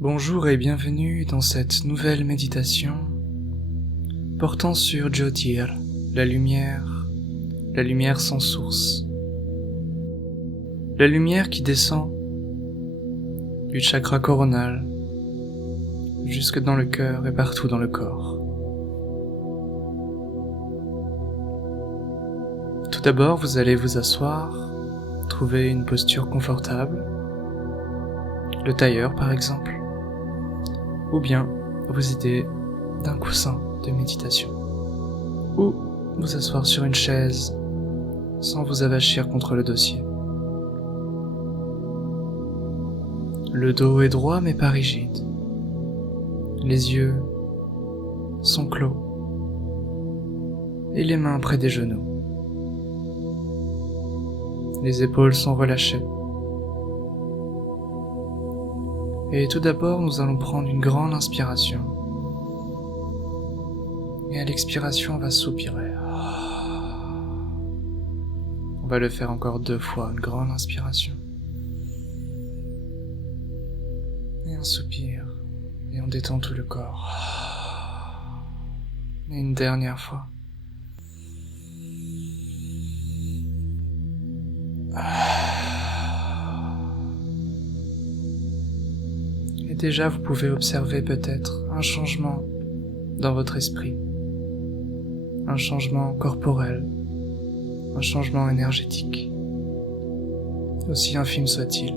Bonjour et bienvenue dans cette nouvelle méditation portant sur Jyotir, la lumière sans source. La lumière qui descend du chakra coronal jusque dans le cœur et partout dans le corps. Tout d'abord, vous allez vous asseoir, trouver une posture confortable, le tailleur par exemple, ou bien vous aider d'un coussin de méditation, ou vous asseoir sur une chaise sans vous avachir contre le dossier. Le dos est droit mais pas rigide. Les yeux sont clos et les mains près des genoux. Les épaules sont relâchées. Et tout d'abord, nous allons prendre une grande inspiration. Et à l'expiration, on va soupirer. On va le faire encore 2 fois, une grande inspiration. Et un soupir. Et on détend tout le corps. Et une dernière fois. Et déjà, vous pouvez observer peut-être un changement dans votre esprit. Un changement corporel. Un changement énergétique. Aussi infime soit-il.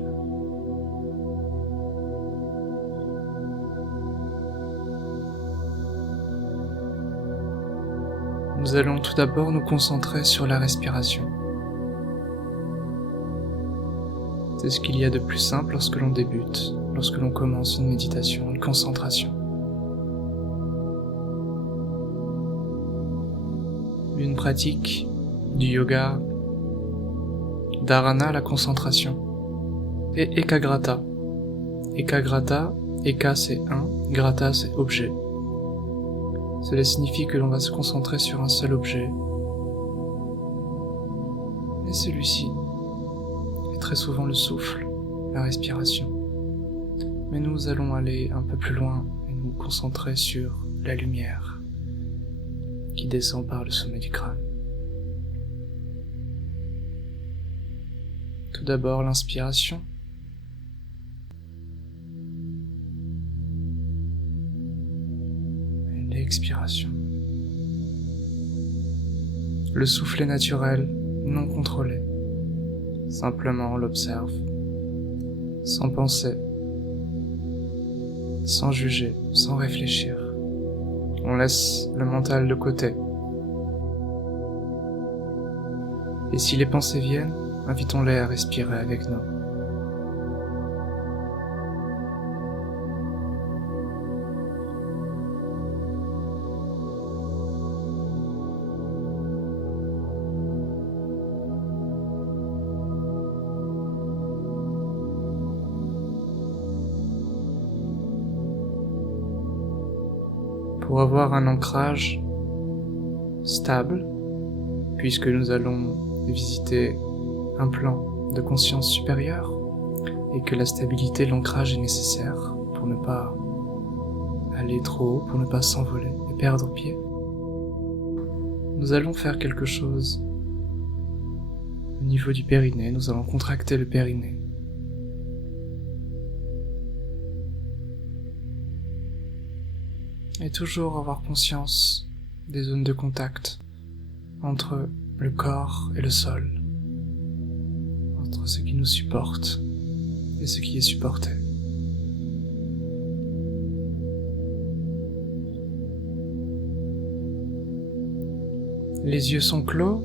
Nous allons tout d'abord nous concentrer sur la respiration. C'est ce qu'il y a de plus simple lorsque l'on débute, lorsque l'on commence une méditation, une concentration. Une pratique du yoga, dharana, la concentration, et ekagrata. Ekagrata, eka c'est un, grata c'est objet. Cela signifie que l'on va se concentrer sur un seul objet. Et celui-ci est très souvent le souffle, la respiration. Mais nous allons aller un peu plus loin et nous concentrer sur la lumière qui descend par le sommet du crâne. Tout d'abord l'inspiration. L'expiration. Le souffle est naturel, non contrôlé. Simplement on l'observe, sans penser, sans juger, sans réfléchir. On laisse le mental de côté. Et si les pensées viennent, invitons-les à respirer avec nous. Pour avoir un ancrage stable, puisque nous allons visiter un plan de conscience supérieure et que la stabilité, l'ancrage est nécessaire pour ne pas aller trop haut, pour ne pas s'envoler et perdre pied, nous allons faire quelque chose au niveau du périnée. Nous allons contracter le périnée. Et toujours avoir conscience des zones de contact entre le corps et le sol, entre ce qui nous supporte et ce qui est supporté. Les yeux sont clos,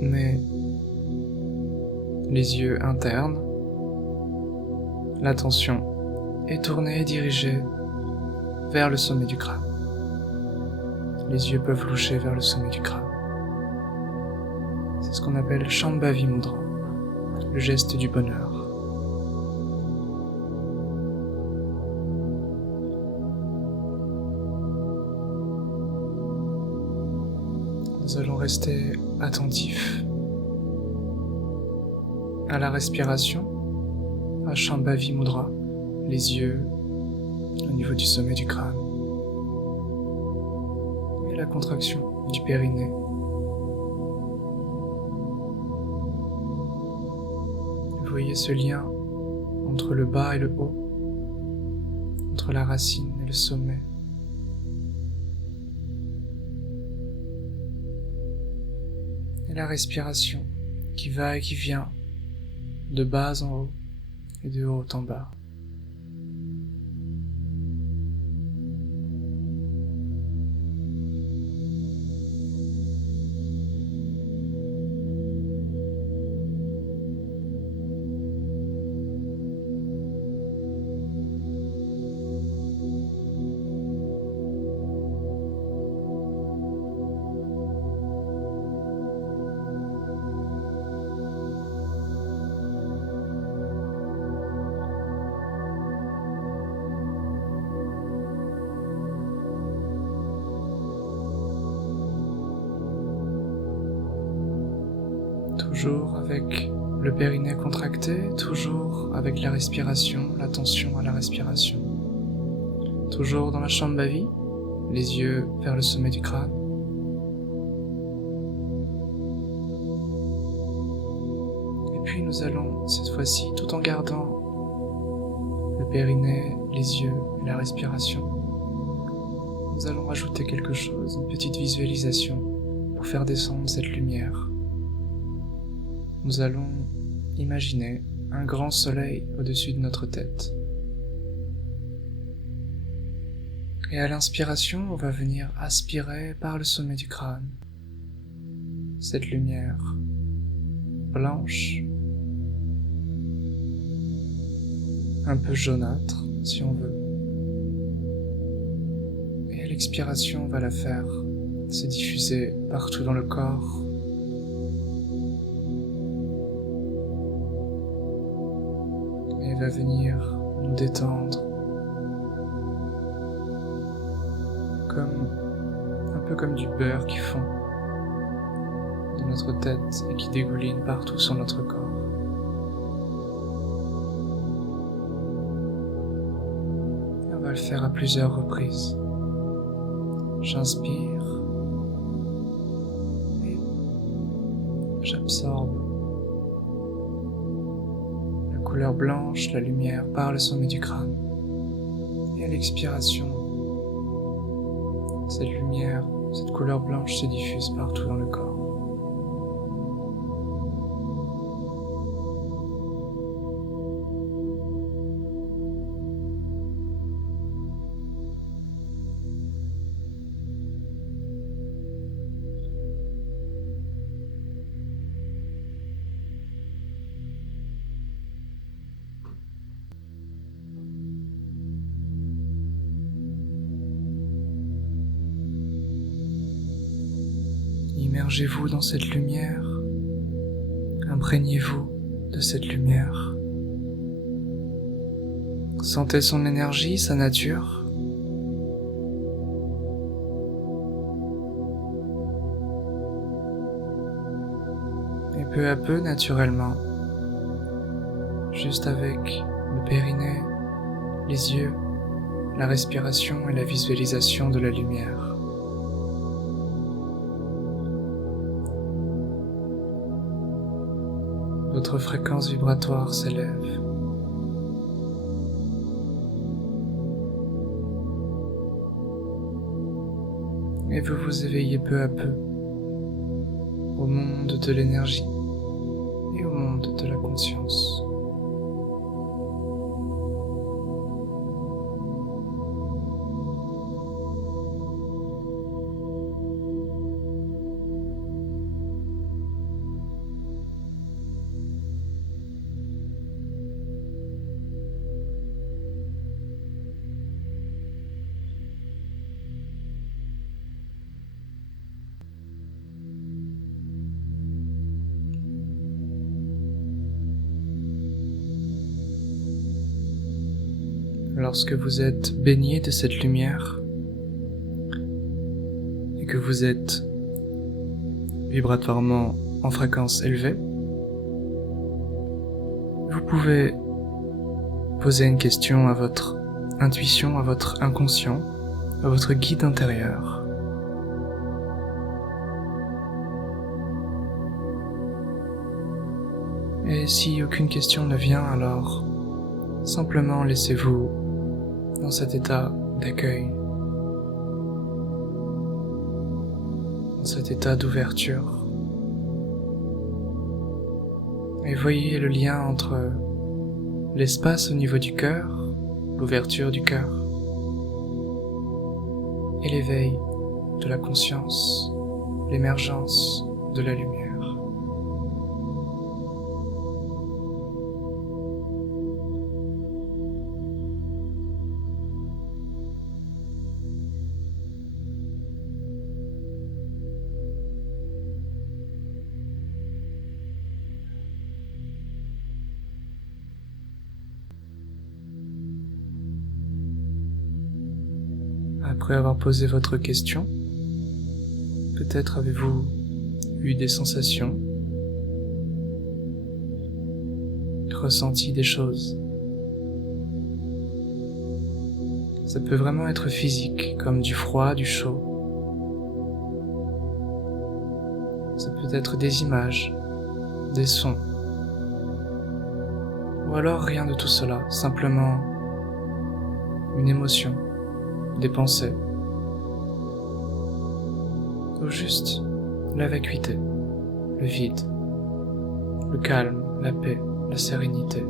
mais les yeux internes, l'attention est tournée et dirigée vers le sommet du crâne. Les yeux peuvent loucher vers le sommet du crâne. C'est ce qu'on appelle Shambhavi Mudra, le geste du bonheur. Nous allons rester attentifs à la respiration, à Shambhavi Mudra, les yeux au niveau du sommet du crâne. Et la contraction du périnée. Vous voyez ce lien entre le bas et le haut, entre la racine et le sommet. Et la respiration qui va et qui vient de bas en haut et de haut en bas. Toujours avec le périnée contracté, toujours avec la respiration, l'attention à la respiration. Toujours dans la Shambhavi, les yeux vers le sommet du crâne. Et puis nous allons, cette fois-ci, tout en gardant le périnée, les yeux et la respiration, nous allons rajouter quelque chose, une petite visualisation pour faire descendre cette lumière. Nous allons imaginer un grand soleil au-dessus de notre tête. Et à l'inspiration, on va venir aspirer par le sommet du crâne cette lumière blanche, un peu jaunâtre si on veut. Et à l'expiration, on va la faire se diffuser partout dans le corps. Et va venir nous détendre, un peu comme du beurre qui fond de notre tête et qui dégouline partout sur notre corps. Et on va le faire à plusieurs reprises. J'inspire et j'absorbe la couleur blanche, la lumière par le sommet du crâne. Et à l'expiration, cette lumière, cette couleur blanche se diffuse partout dans le corps. Immergez-vous dans cette lumière, imprégnez-vous de cette lumière. Sentez son énergie, sa nature. Et peu à peu, naturellement, juste avec le périnée, les yeux, la respiration et la visualisation de la lumière. Votre fréquence vibratoire s'élève. Et vous vous éveillez peu à peu au monde de l'énergie et au monde de la conscience. Lorsque vous êtes baigné de cette lumière et que vous êtes vibratoirement en fréquence élevée, vous pouvez poser une question à votre intuition, à votre inconscient, à votre guide intérieur. Et si aucune question ne vient, alors simplement laissez-vous dans cet état d'accueil, dans cet état d'ouverture. Et voyez le lien entre l'espace au niveau du cœur, l'ouverture du cœur, et l'éveil de la conscience, l'émergence de la lumière. Après avoir posé votre question, peut-être avez-vous eu des sensations, ressenti des choses. Ça peut vraiment être physique, comme du froid, du chaud. Ça peut être des images, des sons, ou alors rien de tout cela, simplement une émotion, des pensées, ou juste la vacuité, le vide, le calme, la paix, la sérénité.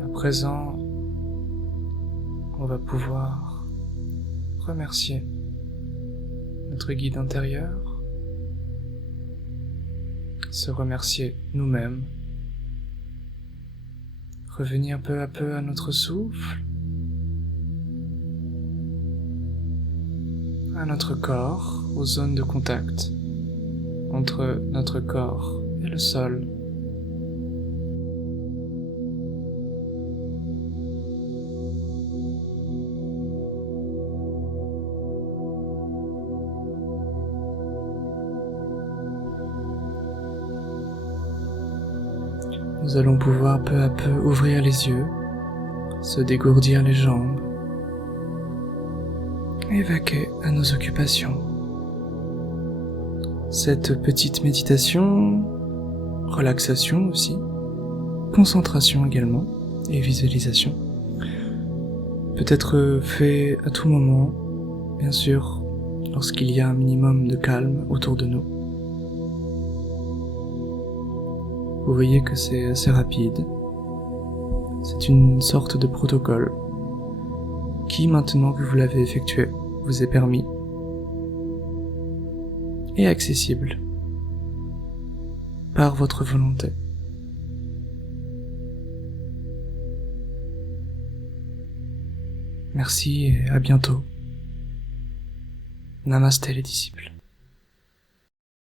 À présent, on va pouvoir remercier notre guide intérieur, se remercier nous-mêmes, revenir peu à peu à notre souffle, à notre corps, aux zones de contact entre notre corps et le sol. Nous allons pouvoir peu à peu ouvrir les yeux, se dégourdir les jambes et vaquer à nos occupations. Cette petite méditation, relaxation aussi, concentration également et visualisation peut être fait à tout moment, bien sûr, lorsqu'il y a un minimum de calme autour de nous. Vous voyez que c'est assez rapide. C'est une sorte de protocole qui, maintenant que vous l'avez effectué, vous est permis et accessible par votre volonté. Merci et à bientôt. Namasté les disciples.